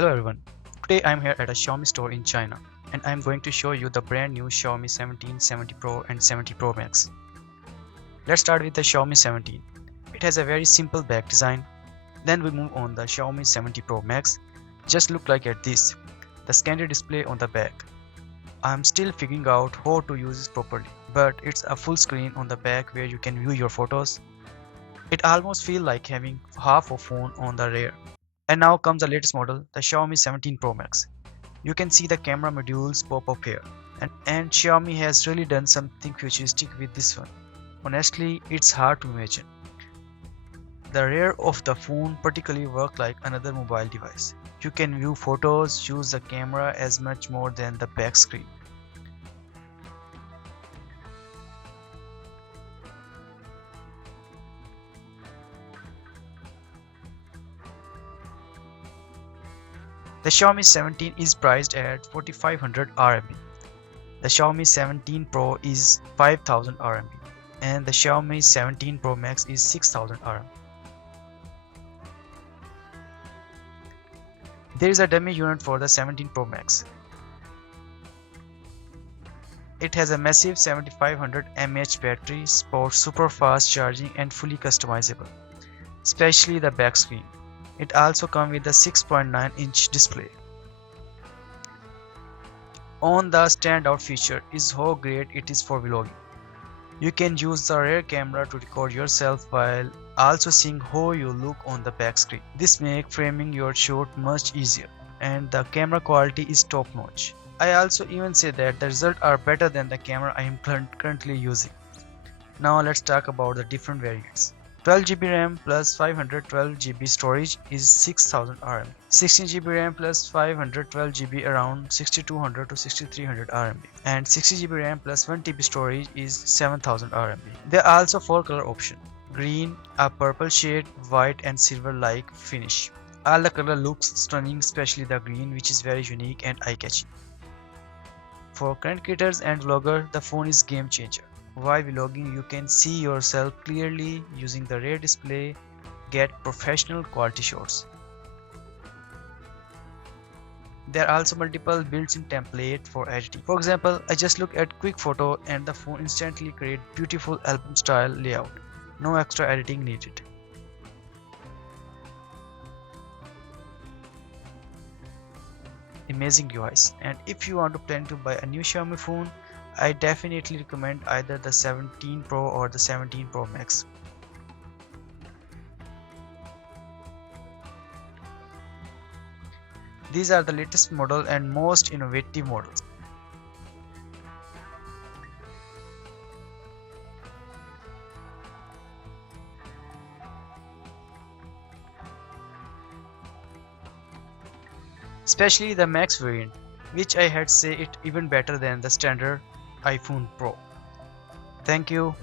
Hello everyone, today I am here at a Xiaomi store in China and I am going to show you the brand new Xiaomi 17, 70 Pro and 70 Pro Max. Let's start with the Xiaomi 17. It has a very simple back design. Then we move on the Xiaomi 70 Pro Max. Just look like at this, the scanner display on the back. I am still figuring out how to use it properly, but it's a full screen on the back where you can view your photos. It almost feels like having half a phone on the rear. And now comes the latest model, the Xiaomi 17 Pro Max. You can see the camera modules pop up here. And Xiaomi has really done something futuristic with this one. Honestly, it's hard to imagine. The rear of the phone particularly works like another mobile device. You can view photos, use the camera as much more than the back screen. The Xiaomi 17 is priced at 4500 RMB. The Xiaomi 17 Pro is 5000 RMB and the Xiaomi 17 Pro Max is 6000 RMB. There is a dummy unit for the 17 Pro Max. It has a massive 7500 mAh battery, supports super fast charging and fully customizable, especially the back screen. It also comes with a 6.9-inch display. On the standout feature is how great it is for vlogging. You can use the rear camera to record yourself while also seeing how you look on the back screen. This makes framing your shot much easier and the camera quality is top notch. I also even say that the results are better than the camera I am currently using. Now let's talk about the different variants. 12GB RAM plus 512GB storage is 6000 RMB. 16GB RAM plus 512GB around 6200 to 6300 RMB. And 60GB RAM plus 1TB storage is 7000 RMB. There are also 4 color options: green, a purple shade, white and silver like finish. All the color looks stunning, especially the green, which is very unique and eye-catching. For content creators and vloggers, the phone is game changer. While vlogging, you can see yourself clearly using the rear display, get professional quality shots. There are also multiple built-in templates for editing. For example, I just look at quick photo and the phone instantly creates beautiful album style layout. No extra editing needed. Amazing device. And if you want to plan to buy a new Xiaomi phone, I definitely recommend either the 17 Pro or the 17 Pro Max. These are the latest model and most innovative models. Especially the Max variant, which I had say it even better than the standard iPhone Pro. Thank you.